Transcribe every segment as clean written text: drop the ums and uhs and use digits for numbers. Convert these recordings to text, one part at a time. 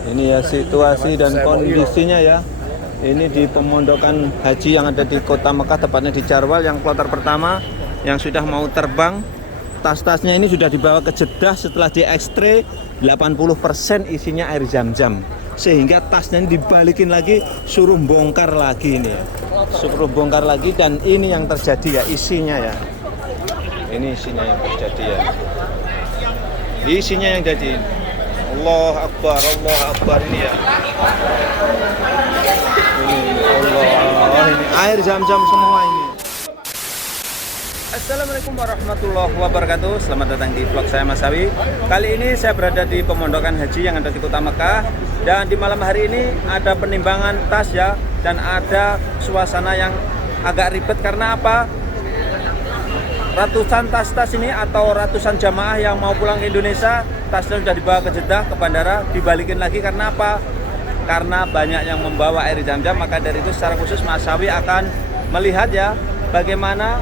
Ini ya situasi dan kondisinya ya. Ini di pemondokan haji yang ada di kota Mekah, tepatnya di Jarwal, yang kloter pertama yang sudah mau terbang. Tas-tasnya ini sudah dibawa ke Jeddah setelah diekstray 80% isinya air zam-zam. Sehingga tasnya ini dibalikin lagi, suruh bongkar lagi ini ya. Suruh bongkar lagi, dan ini yang terjadi ya isinya ya. Ini isinya yang terjadi ya. Isinya yang jadi. Allah Akbar ini ya. Ini Allah, ini air zam-zam semua ini. Assalamualaikum warahmatullahi wabarakatuh. Selamat datang di vlog saya Mas Sawi. Kali ini saya berada di pemondokan haji yang ada di kota Mekah. Dan di malam hari ini ada penimbangan tas ya. Dan ada suasana yang agak ribet karena apa? Ratusan tas-tas ini atau ratusan jamaah yang mau pulang ke Indonesia, tasnya sudah dibawa ke Jeddah, ke bandara, dibalikin lagi karena apa? Karena banyak yang membawa air zam-zam. Maka dari itu secara khusus Mas Sawi akan melihat ya bagaimana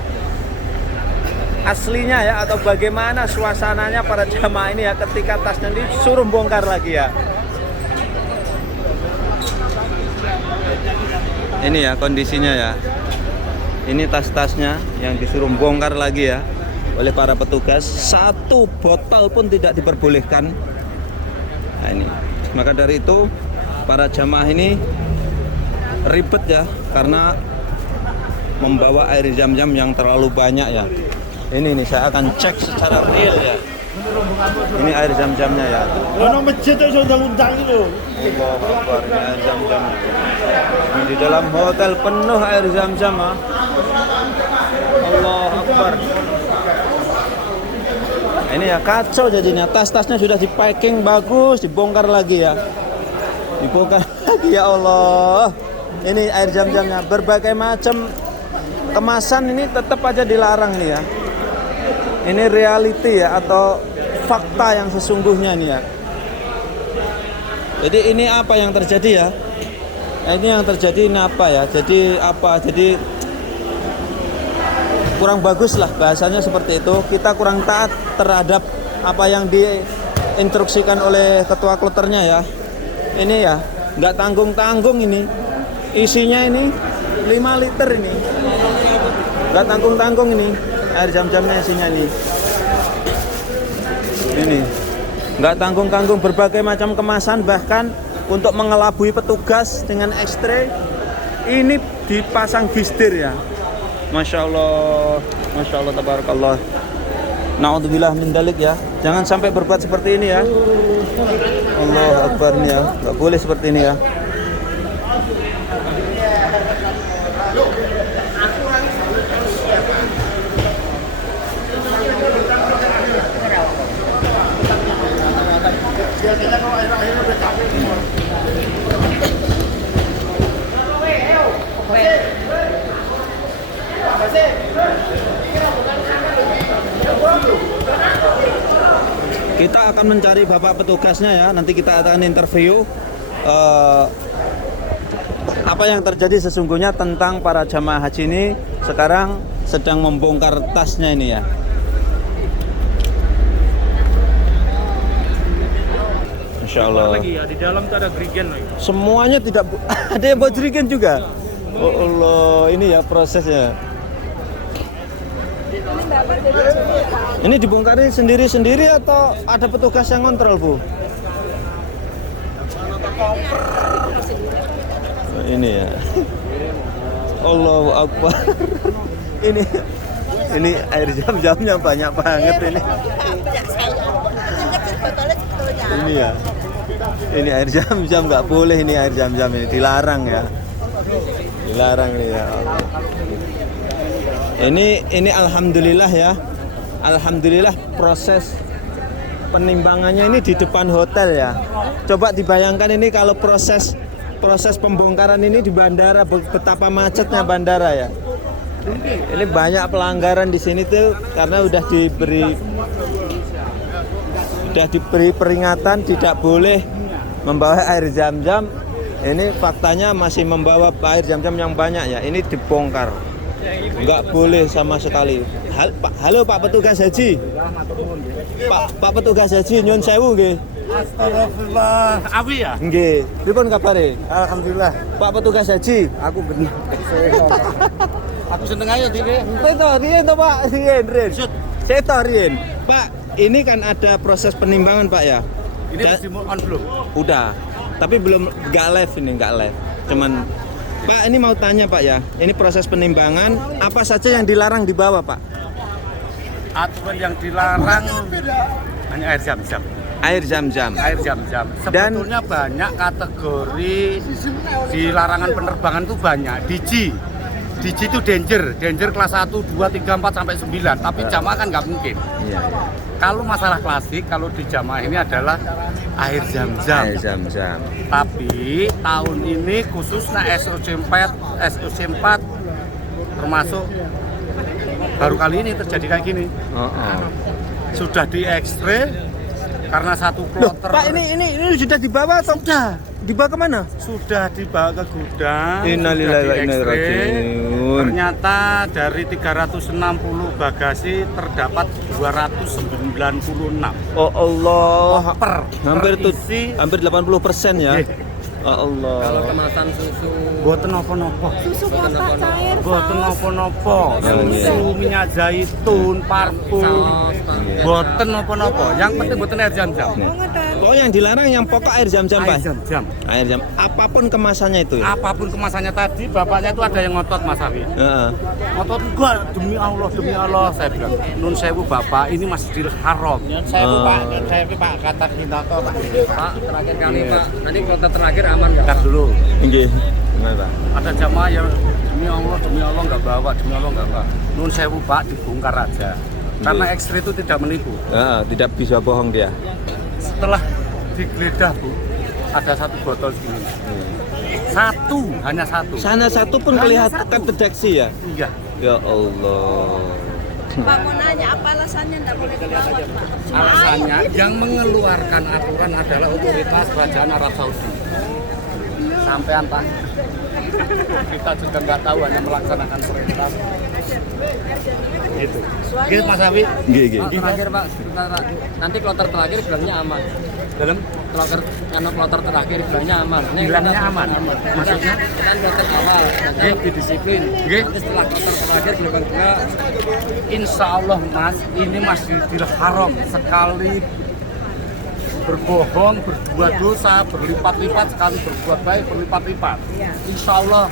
aslinya ya, atau bagaimana suasananya para jamaah ini ya ketika tasnya disuruh bongkar lagi ya. Ini ya kondisinya ya. Ini tas-tasnya yang disuruh bongkar lagi ya oleh para petugas. Satu botol pun tidak diperbolehkan. Nah ini. Maka dari itu para jamaah ini ribet ya karena membawa air zam-zam yang terlalu banyak ya. Ini saya akan cek secara real ya. Ini air zam-zamnya ya. Ono masjid itu undang-undang itu. Allahu Akbar, ini air zam-zam. Di dalam hotel penuh air zam-zam. Allahu Akbar. Ini ya kacau jadinya. Tas-tasnya sudah di-packing bagus, dibongkar lagi ya. Dibongkar lagi ya Allah. Ini air zam-zamnya, berbagai macam kemasan ini tetap aja dilarang nih ya. Ini reality ya, atau fakta yang sesungguhnya nih ya. Jadi ini apa yang terjadi ya? Ini yang terjadi ini apa ya? Jadi kurang bagus lah bahasanya seperti itu. Kita kurang taat terhadap apa yang diinstruksikan oleh ketua kloternya ya. Ini ya, nggak tanggung-tanggung ini. Isinya ini 5 liter ini. Nggak tanggung-tanggung ini. Air zam-zamnya isinya ini. Ini nggak tanggung-tanggung, berbagai macam kemasan, bahkan untuk mengelabui petugas dengan ekstray ini dipasang gistir ya. Masya Allah tabarakallah. Na'udzubillah min dalik ya. Jangan sampai berbuat seperti ini ya. Allahu Akbar nih ya. Nggak boleh seperti ini ya. Biasanya kalau air-airnya udah capek semua. Kita akan mencari bapak petugasnya ya. Nanti kita akan interview apa yang terjadi sesungguhnya tentang para jamaah haji ini sekarang sedang membongkar tasnya ini ya. Insya Allah. lagi ya, di dalam tuh ada gerigen lagi. Semuanya tidak ada yang buat gerigen juga. Oh Allah, ini ya prosesnya. Ini dibongkarin sendiri-sendiri atau ada petugas yang kontrol, Bu? Ini ya. Allahu Akbar. Ini air zam-zamnya banyak banget ini. Ini ya. Ini air zam-zam nggak boleh, ini air zam-zam ini dilarang ya. Dilarang ini ya. Ini alhamdulillah ya. Alhamdulillah proses penimbangannya ini di depan hotel ya. Coba dibayangkan ini kalau proses pembongkaran ini di bandara, betapa macetnya bandara ya. Ini banyak pelanggaran di sini tuh karena udah diberi peringatan tidak boleh membawa air zam-zam. Ini faktanya masih membawa air zam-zam yang banyak ya. Ini dibongkar. Enggak boleh sama sekali. Halo Pak Petugas Haji. Pak Petugas Haji nyun sewu nggih. Astagfirullah. Abi ya? Nggih. Pripun kabare? Alhamdulillah. Pak petugas haji. Aku bener. Aku seneng aja diri. Itu Rien to Pak, Rien. Saya to Rien. Pak, ini kan ada proses penimbangan Pak ya. Ini mesti move on belum? Udah. Tapi belum nggak live ini, nggak live. Cuman Pak ini mau tanya Pak ya. Ini proses penimbangan apa saja yang dilarang dibawa Pak? Aturan yang dilarang hanya air jam-jam. Air zam-zam. Air jam-jam. Dan- Sebetulnya banyak kategori di larangan penerbangan itu banyak. DG itu danger kelas 1, 2, 3, 4 sampai 9. Tapi jamaah kan nggak mungkin. Iya. Kalau masalah klasik, kalau di jamaah ini adalah air jam-jam. Air zam-zam. Tapi tahun ini khususnya SOC 4 termasuk baru kali ini terjadi kayak gini. Oh, oh. Sudah di X-ray karena satu Loh, kloter. Pak ini sudah dibawa atau dibawa kemana? Sudah dibawa ke gudang. Innalillahi sudah wa inna ilaihi di-X-ray. raji'un. Ternyata dari 360 bagasi terdapat 296 Oh Allah. Hampir terisi. hampir 80% ya. Nggih. Oh Allah. Kalau kemasan susu Boten napa-napa. Susu kotak cair, Boten saus. napa-napa. Ya, Susu, iya. minyak zaitun, parfum. saus Boten napa-napa. Yang penting boten air jam-jam. Pokoknya yang dilarang yang pokok air zam-zam Air Pak. jam-jam. Air zam. Apapun kemasannya itu ya. Apapun kemasannya tadi, bapaknya itu ada yang ngotot Mas Awi. Heeh. Ngotot gua demi Allah saya bilang. Nun sewu Bapak, ini Masjidil Haram. Nun sewu Pak, nun sewu Pak, kata kita kok Pak. Pak, terakhir kali Pak, nanti kloter terakhir aman nggak? Bentar dulu. Nggih. Gimana Pak? Ada jamaah yang demi Allah nggak bawa, demi Allah nggak bawa. Nun sewu Pak, dibongkar aja. Karena X-ray itu tidak menipu. Heeh, tidak bisa bohong dia. Setelah digeledah Bu, ada satu botol segini. Satu, hanya satu. Sana satu pun Hanya kelihatan satu. terdeteksi ya. Iya. Ya Allah. Pak mau nanya apa alasannya enggak boleh dibawa Pak? Alasannya yang mengeluarkan aturan adalah otoritas kerajaan Arab Saudi. Sampean Pak. Kita juga nggak tahu, hanya melaksanakan perintah. Gitu. Gitu Mas Awi. Nggih, nggih. Pak, terakhir Pak, sebentar. Nanti kloter terakhir bilangnya aman. Dalam Kloter terakhir bilangnya aman. Bilangnya kloter- aman? Maksudnya kan kloter awal, nanti lebih disiplin. Nggih. Nanti setelah kloter terakhir gelombang 2, Insya Allah Mas, ini Masjidil Haram. Sekali berbohong, berbuat dosa, berlipat-lipat, sekali berbuat baik, berlipat-lipat. Insya Allah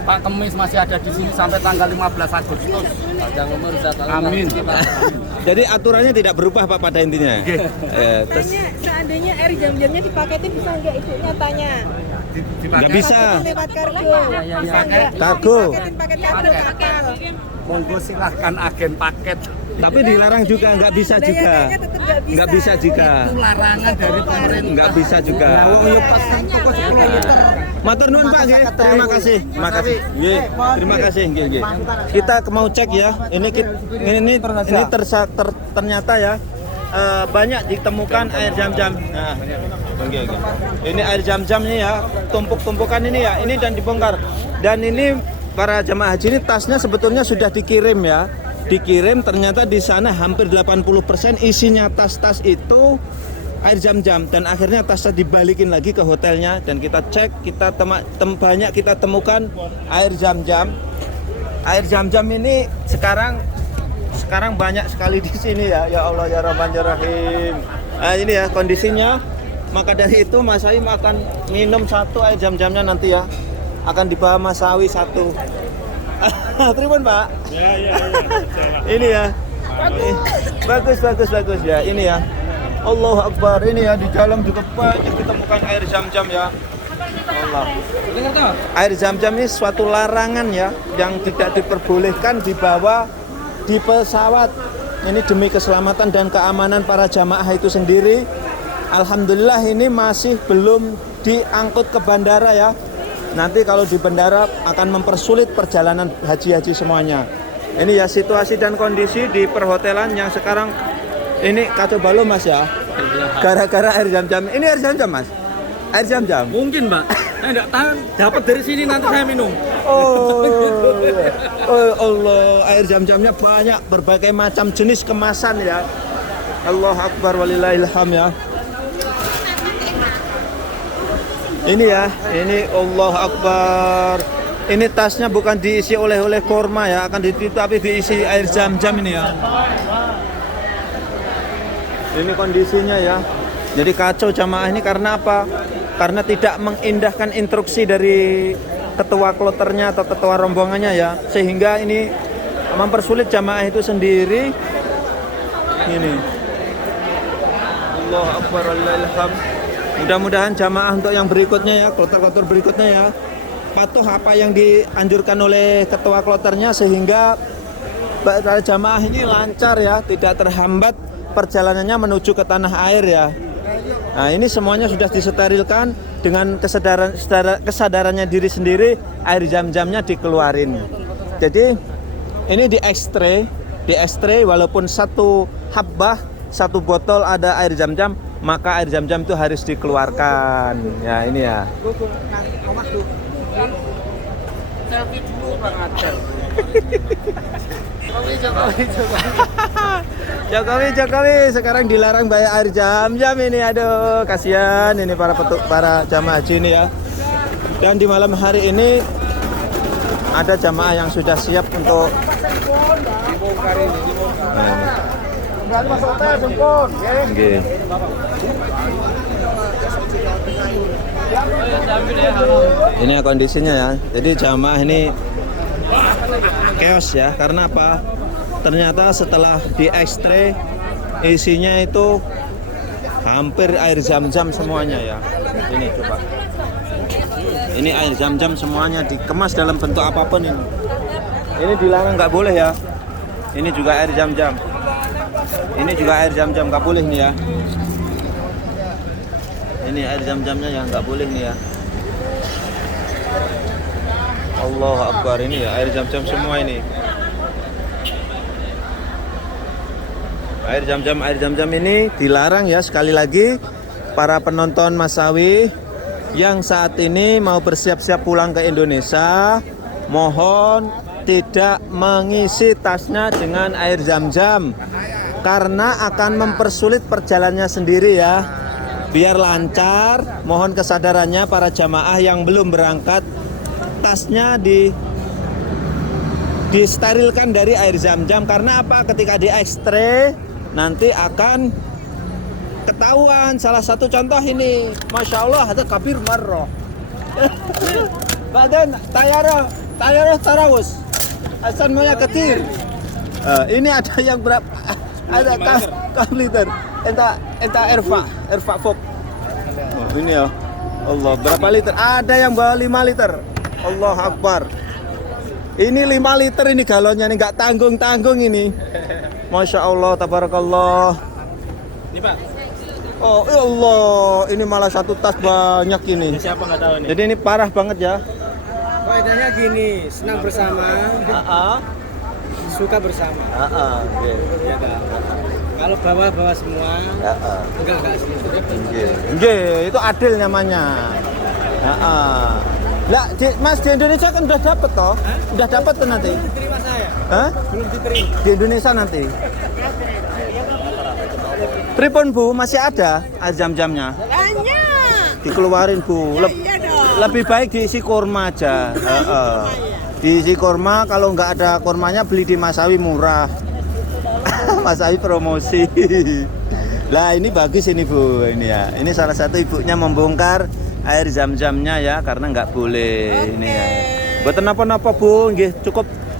Pak Kemis masih ada di sini sampai tanggal 15 Agustus. panjang umur bisa tahu. Amin. Pak. Jadi aturannya tidak berubah Pak pada intinya. Nggih. Terus Tanya, seandainya air jam-jamnya dipaketin bisa nggak ibunya tanya? nggak bisa. Lewat kargo. Bisa nggak? Kargo. Dipaketin paket kargo kapal. Monggo silahkan agen paket. Tapi dilarang juga nggak bisa Nah, ya, juga. kayaknya tetap nggak bisa. Nggak bisa juga. Itu larangan dari pemerintah. Nggak bisa juga. Matur nuwun Pak nggih. Terima kasih. Terima kasih. Nggih. Terima kasih nggih nggih. Kita mau cek ya. Ini ternyata ya banyak ditemukan air zam-zam. Nah, nggih nggih. Ini air zam-zamnya ya, tumpuk-tumpukan ini ya. Ini dan dibongkar. Dan ini para jamaah haji ini tasnya sebetulnya sudah dikirim ya. Dikirim ternyata di sana hampir 80% isinya tas-tas itu air zam-zam dan akhirnya tasnya dibalikin lagi ke hotelnya dan kita cek kita banyak kita temukan air zam-zam. Air zam-zam ini sekarang banyak sekali di sini ya. Ya Allah ya Rahman ya Rahim. Nah, ini ya kondisinya. Maka dari itu Mas Awi akan minum satu air zam-zamnya nanti ya. Akan dibawa Mas Awi satu. Terima Pak. Ya. Ini ya. Bagus ya. Ini ya. Allahu Akbar. Ini ya di dalam juga banyak ditemukan air zam-zam ya. Allah. Air zam-zam ini suatu larangan ya yang tidak diperbolehkan dibawa di pesawat. Ini demi keselamatan dan keamanan para jamaah itu sendiri. Alhamdulillah ini masih belum diangkut ke bandara ya. Nanti kalau di bandara akan mempersulit perjalanan haji-haji semuanya. Ini ya situasi dan kondisi di perhotelan yang sekarang ini kacau balau Mas ya. Gara-gara air zam-zam. Ini air zam-zam Mas? Air zam-zam? Mungkin Mbak, saya nggak tahu dapat dari sini nanti saya minum. Oh Allah, air zam-zamnya banyak berbagai macam jenis kemasan ya. Allah Akbar walillahilham ya. Ini ya, ini Allah Akbar. Ini tasnya bukan diisi oleh korma ya, akan ditutup tapi diisi air zam-zam ini ya. Ini kondisinya ya. Jadi kacau jamaah ini karena apa? Karena tidak mengindahkan instruksi dari ketua kloternya atau ketua rombongannya ya, sehingga ini mempersulit jamaah itu sendiri. Ini. Allah Akbar, Allahilham. Mudah-mudahan jamaah untuk yang berikutnya ya, kloter-kloter berikutnya ya, patuh apa yang dianjurkan oleh ketua kloternya sehingga para jamaah ini lancar ya, tidak terhambat perjalanannya menuju ke tanah air ya. Nah, ini semuanya sudah disterilkan dengan kesadarannya diri sendiri, air zam-zamnya dikeluarin. Jadi ini diekstrai walaupun satu habbah, satu botol ada air zam-zam, maka air zam-zam itu harus dikeluarkan. Ya, ini ya. Selfie dulu Bang Adel. Jokowi sekarang dilarang bayar air zam-zam ini. Aduh, kasihan ini para jamaah haji ini ya. Dan di malam hari ini ada jamaah yang sudah siap untuk Dibongkar ini, dibongkar. Nggih. Ini kondisinya ya. Jadi jamaah ini chaos ya. Karena apa? Ternyata setelah diekstrai isinya itu hampir air zam-zam semuanya ya. Ini coba. Ini air zam-zam semuanya dikemas dalam bentuk apapun ini. Ini dilarang nggak boleh ya. Ini juga air zam-zam. Ini juga air zam-zam nggak boleh nih ya. Ini air zam-zamnya ya nggak boleh nih ya. Allahu Akbar, ini ya air zam-zam semua ini. Air zam-zam ini dilarang ya. Sekali lagi para penonton Masawi yang saat ini mau bersiap-siap pulang ke Indonesia, mohon tidak mengisi tasnya dengan air zam-zam karena akan mempersulit perjalanannya sendiri ya. Biar lancar, mohon kesadarannya para jamaah yang belum berangkat, tasnya disterilkan dari air zam-zam. Karena apa? Ketika diekstrai nanti akan ketahuan. Salah satu contoh ini, Masya Allah, ada kabir marroh. Badan tayarah tarawus asan moya ketir. Ini ada yang berapa? Ada kaf liter. Entah erfa fok. Ini ya. Allah, berapa liter? Ada yang bawa 5 liter. Allah Akbar. Ini 5 liter ini galonnya nih, nggak tanggung-tanggung ini. Masya Allah, tabarakallah. Ini Pak. Oh ya Allah, ini malah satu tas banyak ini. Ini siapa nggak tahu nih. Jadi ini parah banget ya. Faedahnya gini, senang bersama, suka bersama. Ya, kalau bawa semua, enggak sih. Nggih, itu adil namanya. Lah, Mas di Indonesia kan udah dapet toh? Udah dapet tuh nanti. Belum diterima saya. Hah? Belum diterima. Di Indonesia nanti. Pripun Bu, masih ada air zam-zamnya? Banyak. Dikeluarin Bu. Iya dong. Lebih baik diisi kurma aja. Diisi kurma, kalau nggak ada kurmanya beli di Masawi murah. Masawi promosi. Lah ini bagus ini Bu, ini ya. Ini salah satu ibunya membongkar air zam-zamnya ya, karena nggak boleh ini ya. Buat napa-napa Bu, nggih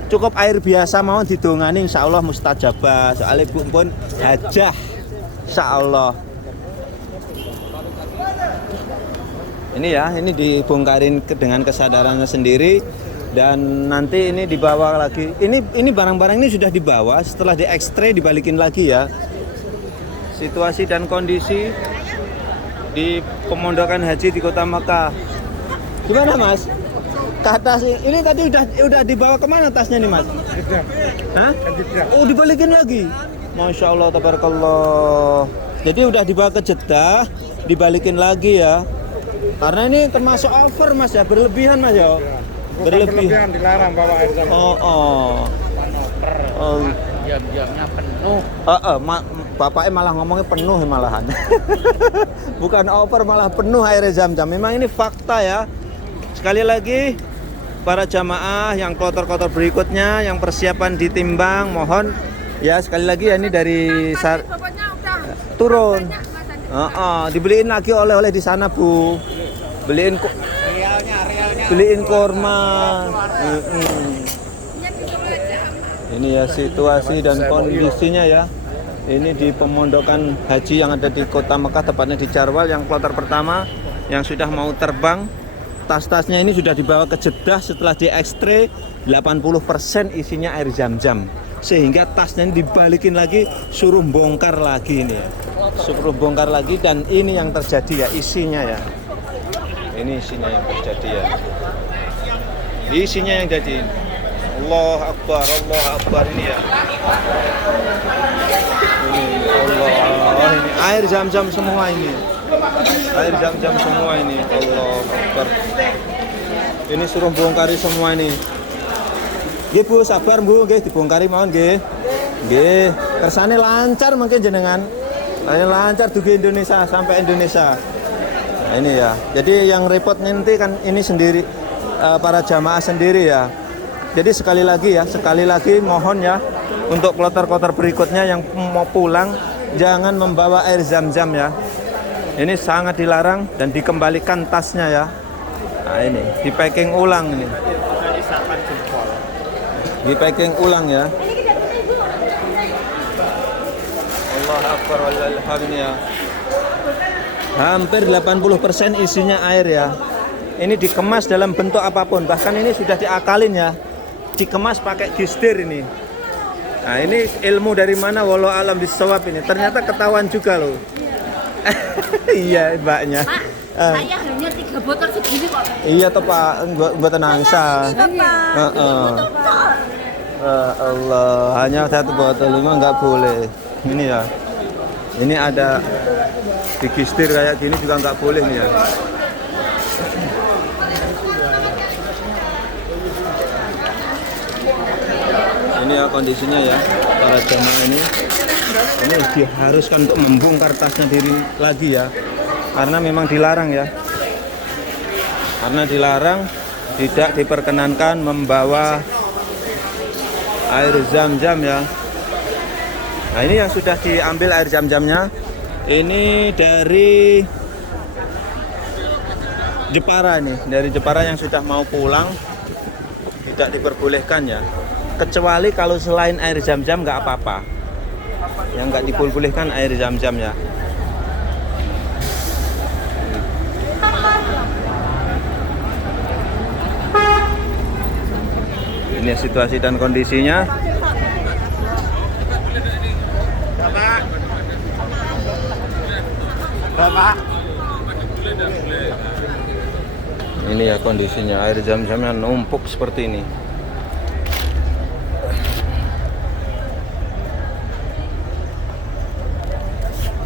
cukup air biasa mau didongani insyaallah mustajabah. Soalnya Bu pun hajah insyaallah. Ini ya, ini dibongkarin dengan kesadarannya sendiri dan nanti ini dibawa lagi. Ini barang-barang ini sudah dibawa, setelah diekstrai dibalikin lagi ya. Situasi dan kondisi di pemondokan haji di Kota Mekah. Gimana Mas? Ke atas ini tadi udah dibawa kemana tasnya nih Mas? Hah? Oh dibalikin lagi. Masya Allah, tabarakallah. Jadi udah dibawa ke Jeddah, dibalikin lagi ya. Karena ini termasuk over Mas ya, berlebihan Mas ya. Berlebihan dilarang bawa air zam. Oh. Jam-jamnya penuh. bapaknya malah ngomongnya penuh malahan. Bukan over, malah penuh air Zam-Zam. Memang ini fakta ya. Sekali lagi para jamaah yang kloter-kloter berikutnya yang persiapan ditimbang, mohon ya sekali lagi ya, ini dari turun. Dibeliin lagi oleh-oleh di sana, Bu. Beliin kurma. Ini ya situasi dan kondisinya ya. Ini di pemondokan haji yang ada di Kota Mekah, tepatnya di Jarwal, yang kloter pertama yang sudah mau terbang. Tas-tasnya ini sudah dibawa ke Jeddah setelah di-X-ray 80% isinya air Zam-Zam. Sehingga tasnya ini dibalikin lagi, suruh bongkar lagi ini ya. Suruh bongkar lagi, dan ini yang terjadi ya isinya ya. Ini isinya yang terjadi ya. Isinya yang jadi. Allah Akbar ini ya. Ini Allah, ini air Zam-Zam semua ini. Air Zam-Zam semua ini. Allah Akbar. Ini suruh bongkari semua ini. Nggih Bu, sabar Bu, nggih dibongkari mawon nggih. Nggih, kersane lancar mungkin jenengan. Lancar dugi Indonesia sampai Indonesia. Nah, ini ya. Jadi yang repot nanti kan ini sendiri para jamaah sendiri ya. Jadi sekali lagi mohon ya, untuk kloter-kloter berikutnya yang mau pulang jangan membawa air Zam-Zam ya. Ini sangat dilarang dan dikembalikan tasnya ya. Nah ini di packing ulang ini. Di packing ulang ya. Allah Akbar walhamdulillah. Hampir 80% isinya air ya. Ini dikemas dalam bentuk apapun, bahkan ini sudah diakalin ya. Dikemas pakai gistir ini. Nah ini ilmu dari mana, walau alam bisawab ini. Ternyata ketahuan juga loh. Iya mbaknya. Pak, saya hanya 3 botol segini kok. Iya toh Pak, buat tenangsa. Allah, hanya 1 botol 5 nggak boleh. Ini ya. Ini ada di gistir kayak gini juga nggak boleh nih ya. Ini ya kondisinya ya, para jamaah ini diharuskan untuk membongkar tasnya diri lagi ya, karena memang dilarang ya, karena dilarang, tidak diperkenankan membawa air Zam-Zam ya. Nah ini yang sudah diambil air Zam-Zamnya, ini dari Jepara nih, dari Jepara yang sudah mau pulang, tidak diperbolehkan ya. Kecuali kalau selain air Zam-Zam nggak apa-apa. Yang nggak diperbolehkan air Zam-Zam ya. Ini situasi dan kondisinya. Ini ya kondisinya, air Zam-Zamnya numpuk seperti ini.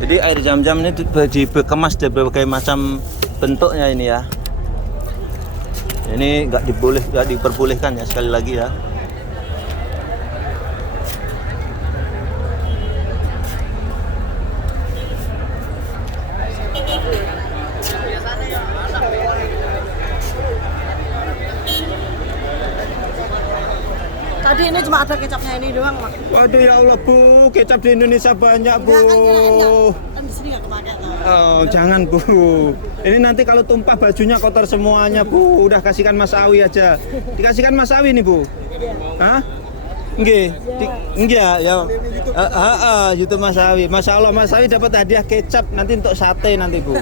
Jadi air Zam-Zam ini dikemas dari berbagai macam bentuknya ini ya. Ini nggak diperbolehkan ya, sekali lagi ya. Tadi ini cuma ada kecapnya ini doang, Pak. Waduh ya Allah Bu, kecap di Indonesia banyak Bu. Kan di sini nggak kepake. Oh jangan Bu. Ini nanti kalau tumpah bajunya kotor semuanya Bu. Udah kasihkan Mas Awi aja. Dikasihkan Mas Awi nih Bu. Hah? Nggih. Nggih ya. YouTube Mas Awi. Masya Allah Mas Awi dapat hadiah kecap nanti untuk sate nanti Bu.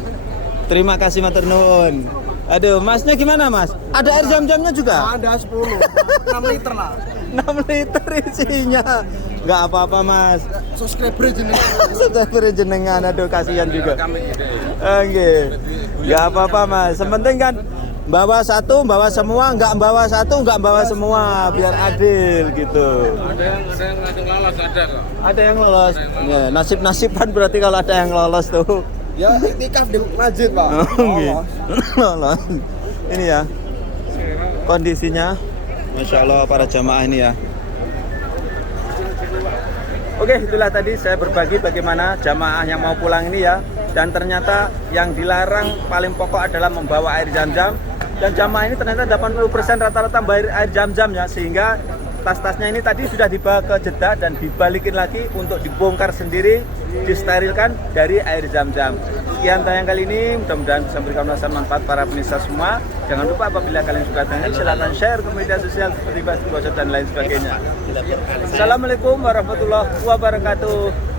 Terima kasih matur nuwun. Aduh, Masnya gimana Mas? Ada air Zam-Zamnya juga? Ada 10, 6 liter lah. 6 liter isinya. Nggak apa-apa Mas. Subscriber jenengan. Subscriber jenengan, aduh kasihan juga. Oke. Nggak apa-apa Mas. Sepenting kan bawa satu, bawa semua, nggak bawa satu, nggak bawa semua, biar adil gitu. Ada yang lolos, ada kok. Ada yang lolos. Ya, nasib-nasiban berarti kalau ada yang lolos tuh. Ya iktikaf di masjid, Pak. Lolos. Ini ya kondisinya, Masya Allah para jamaah ini ya. Oke, itulah tadi saya berbagi bagaimana jamaah yang mau pulang ini ya. Dan ternyata yang dilarang paling pokok adalah membawa air zam-zam. Dan jamaah ini ternyata 80% rata-rata bayar air zam-zam ya. Sehingga tas-tasnya ini tadi sudah dibawa ke Jeddah dan dibalikin lagi untuk dibongkar sendiri, disterilkan dari air zam-zam. Sekian tayang kali ini, mudah-mudahan bisa memberikan manfaat para pemirsa semua. Jangan lupa apabila kalian suka dengan silahkan share ke media sosial seperti Facebook, WhatsApp dan lain sebagainya. Assalamualaikum warahmatullahi wabarakatuh.